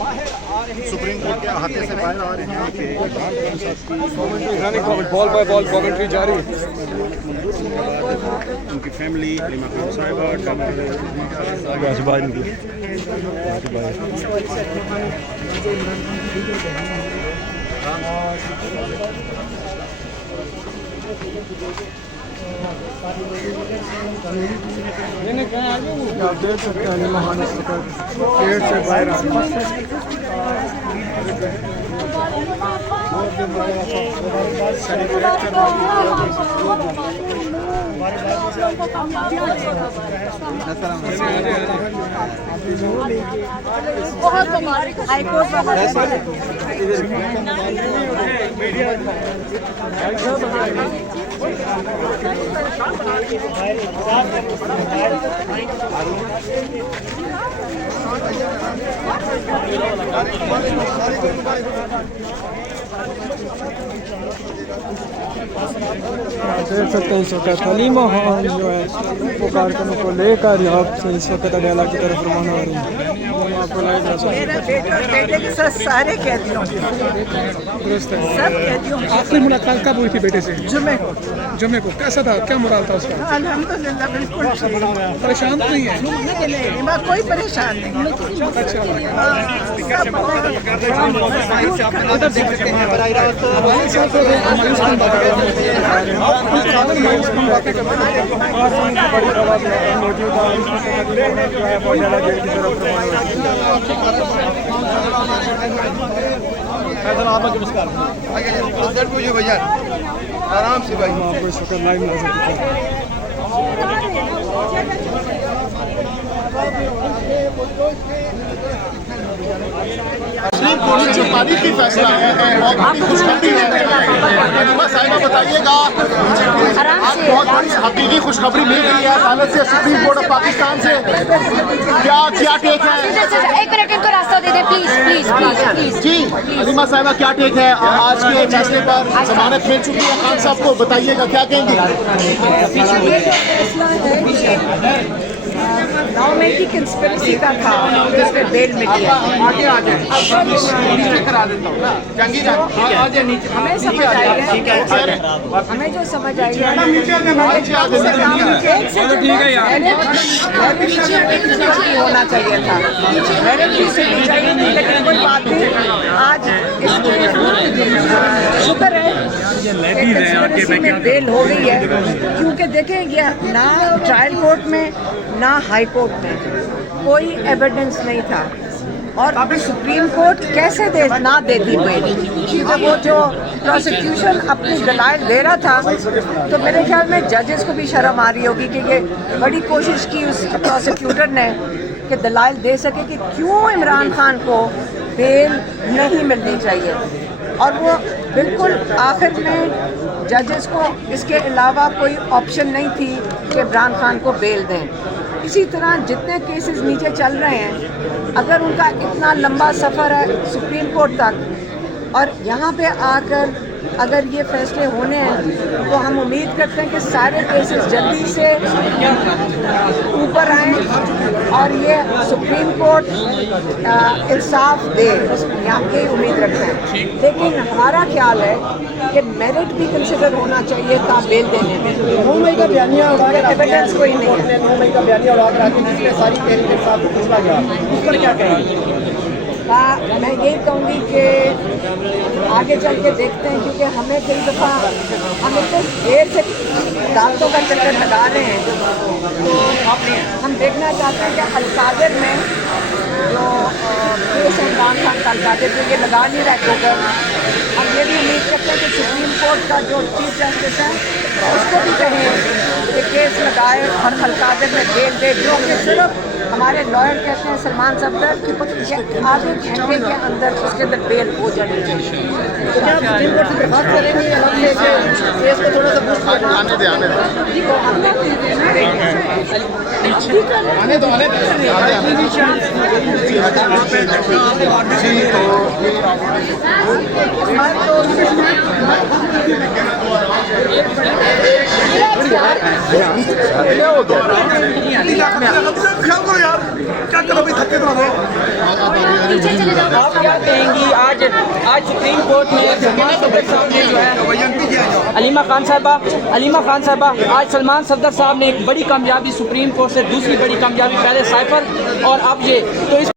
Supreme court के अहाते से बाहर आ रहे हैं। बॉल बाय बॉल कमेंट्री जारी। उनकी फैमिली हलीमा खान साहिबा आप देख सकते हैं हलीमा खान गेट से बाहर आ बहुत हाईकोर्ट देख सकते हैं इस वक्त हलीमा खान जो है वो कार्यक्रमों को लेकर यहाँ से इस वक्त अडाला की तरफ रवाना हो रही है। आपको लाइव बेटे के साथ सारे कैदियों सब कैदियों। आखिरी मुलाकात कब हुई थी बेटे से? जुमे जुमे को। कैसा था, क्या मोराल था उसका? अल्हम्दुलिल्लाह बिल्कुल परेशान तो नहीं है? नहीं, कोई परेशान नहीं। अच्छा भैया आराम से भाई आपको इस वक्त लाइव नजर सुप्रीम कोर्ट से जो तारीखी फैसला है बहुत बड़ी खुशखबरी है। हलीमा साहिबा बताइएगा, आज बहुत बड़ी हकीकी खुशखबरी मिल गई है अदालत से, सुप्रीम कोर्ट ऑफ पाकिस्तान से। क्या टेक है? एक मिनट इनको रास्ता दे दे प्लीज प्लीज प्लीज प्लीज। जी हलीमा साहिबा क्या टेक है आज के फैसले पर? जमानत मिल चुकी है खान साहब को, बताइएगा क्या कहेंगे? नॉर्मली कंस्पिरेसी का था जिसमें बेल मिली है। हमें समझ आई है, हमें जो समझ आई है होना चाहिए था, लेकिन कोई बात नहीं। आज शुक्र है कंस्पिरेसी में बेल हो गई है, क्योंकि देखें ये ना ट्रायल कोर्ट में ना हाई कोर्ट में कोई एविडेंस नहीं था। और सुप्रीम कोर्ट कैसे ना देती बेल? वो जो प्रोसिक्यूशन अपनी दलाइल दे रहा था, तो मेरे ख्याल में जजेस को भी शर्म आ रही होगी कि ये बड़ी कोशिश की उस प्रोसिक्यूटर ने कि दलाइल दे सके कि क्यों इमरान खान को बेल नहीं मिलनी चाहिए। और वो बिल्कुल आखिर में जजेस को इसके अलावा कोई ऑप्शन नहीं थी कि इमरान खान को बेल दें। इसी तरह जितने केसेस नीचे चल रहे हैं, अगर उनका इतना लंबा सफ़र है सुप्रीम कोर्ट तक, और यहाँ पे आकर अगर ये फैसले होने हैं, तो हम उम्मीद करते हैं कि सारे केसेस जल्दी से ऊपर आएँ और ये सुप्रीम कोर्ट इंसाफ दे, यहाँ की उम्मीद रखते हैं। लेकिन हमारा ख्याल है कि मेरिट भी कंसिडर होना चाहिए था बेल देने में। 9 मई का बयानिया एविडेंस कोई नहीं है। 9 मई का बयानिया और सारी तहरीर साहब को पिछला गया, उस पर क्या कहेंगे? मैं यही कहूँगी कि आगे चल के देखते हैं, क्योंकि हमें कई दफ़ा हम इतने देर से अदालतों का चक्कर लगा रहे हैं, तो हम देखना चाहते हैं कि अलकादिर में जो केस इमरान खान का अलकादिर जो ये लगा नहीं रहा है, हम ये भी उम्मीद करते हैं कि सुप्रीम कोर्ट का जो चीफ जस्टिस है उसको भी कहें कि केस लगाए और अलकादिर में बेल दे, जो कि सिर्फ हमारे लॉयर कहते हैं सलमान सफदर कि आधे घंटे के अंदर उसके अंदर बेल हो जानी चाहिए। तो क्या आप सुप्रीम कोर्ट से दरख्वास्त करेंगे केस को थोड़ा सा बूस्ट करना? आने दे आने दो आने यार, क्या करो भाई, थके तो रहो। पीछे चले जाओ। आप क्या कहेंगी आज सुप्रीम कोर्ट में सलमान सफदर साहब ने जो है अलीमा खान साहबा आज सलमान सफदर साहब ने एक बड़ी कामयाबी सुप्रीम कोर्ट से दूसरी बड़ी कामयाबी, पहले साइफर और अब ये, तो इस